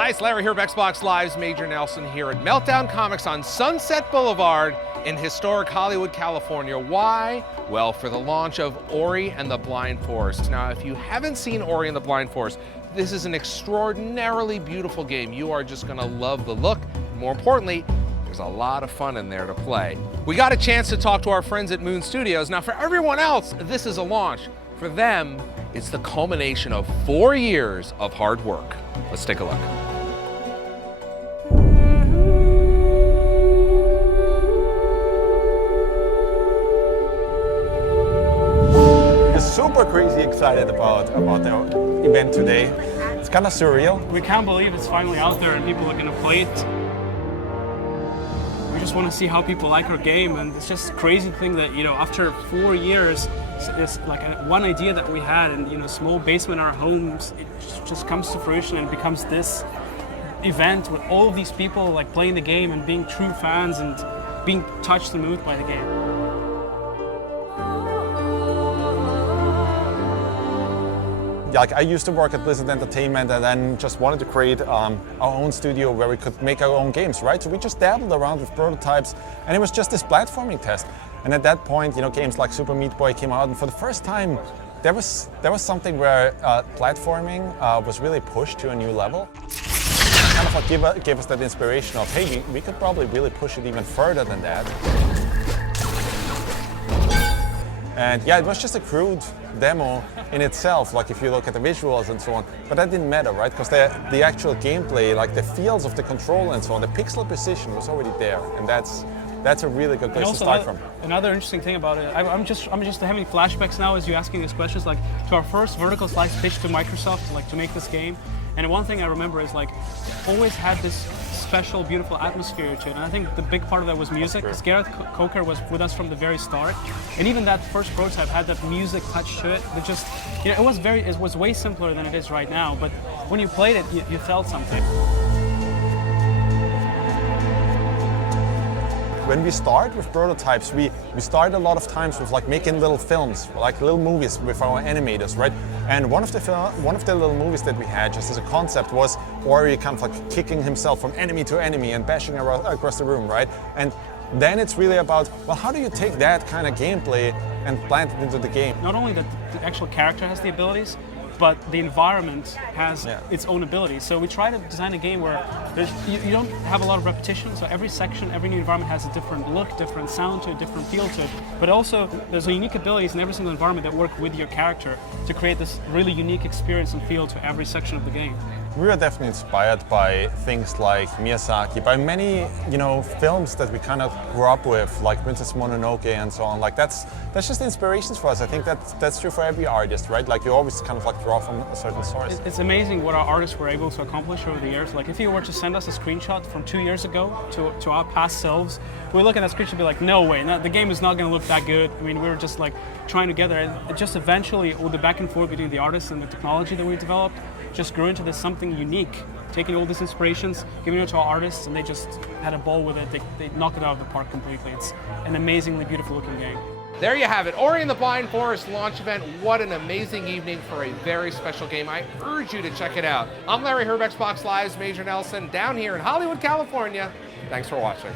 Hi, it's Larry here of Xbox Live's Major Nelson here at Meltdown Comics on Sunset Boulevard in historic Hollywood, California. Why? Well, for the launch of Ori and the Blind Forest. Now, if you haven't seen Ori and the Blind Forest, this is an extraordinarily beautiful game. You are just gonna love the look. More importantly, there's a lot of fun in there to play. We got a chance to talk to our friends at Moon Studios. Now, for everyone else, this is a launch. For them, it's the culmination of 4 years of hard work. Let's take a look. We're super crazy excited about the event today. It's kind of surreal. We can't believe it's finally out there and people are going to play it. We just want to see how people like our game, and it's just a crazy thing that, after 4 years, it's like one idea that we had in, a small basement in our homes, it just comes to fruition and becomes this event with all of these people like playing the game and being true fans and being touched and moved by the game. Like, I used to work at Blizzard Entertainment and then just wanted to create our own studio where we could make our own games, right? So we just dabbled around with prototypes, and it was just this platforming test. And at that point, games like Super Meat Boy came out, and for the first time, there was something where platforming was really pushed to a new level. Kind of like gave us that inspiration of, hey, we could probably really push it even further than that. And yeah, it was just a crude demo in itself, like if you look at the visuals and so on, but that didn't matter, right? Because the actual gameplay, like the feels of the control and so on, the pixel precision was already there, and that's a really good place to start from. Another interesting thing about it, I'm just having flashbacks now as you asking these questions, like to our first vertical slice pitch to Microsoft, like to make this game. And one thing I remember is like always had this special, beautiful atmosphere to it. And I think the big part of that was music. Because Gareth Coker was with us from the very start, and even that first prototype had that music touch to it. That just, it was way simpler than it is right now. But when you played it, you felt something. When we start with prototypes, we start a lot of times with like making little films, like little movies with our animators, right? And one of the little movies that we had just as a concept was Ori kind of like kicking himself from enemy to enemy and bashing across the room, right? And then it's really about, well, how do you take that kind of gameplay and plant it into the game? Not only that the actual character has the abilities, but the environment has its own abilities. So we try to design a game where you don't have a lot of repetition, so every section, every new environment has a different look, different sound to it, different feel to it, but also there's unique abilities in every single environment that work with your character to create this really unique experience and feel to every section of the game. We were definitely inspired by things like Miyazaki, by many, films that we kind of grew up with, like Princess Mononoke and so on. Like that's just inspirations for us. I think that's true for every artist, right? Like you always kind of like draw from a certain source. It's amazing what our artists were able to accomplish over the years. Like if you were to send us a screenshot from 2 years ago to our past selves, we look at that screenshot and be like, no way, the game is not going to look that good. I mean, we were just like trying together, and it just eventually, all the back and forth between the artists and the technology that we developed just grew into this something unique, taking all these inspirations, giving it to our artists, and they just had a ball with it. They knocked it out of the park completely. It's an amazingly beautiful looking game. There you have it, Ori and the Blind Forest launch event. What an amazing evening for a very special game. I urge you to check it out. I'm Larry here of Xbox Live's Major Nelson down here in Hollywood, California. Thanks for watching.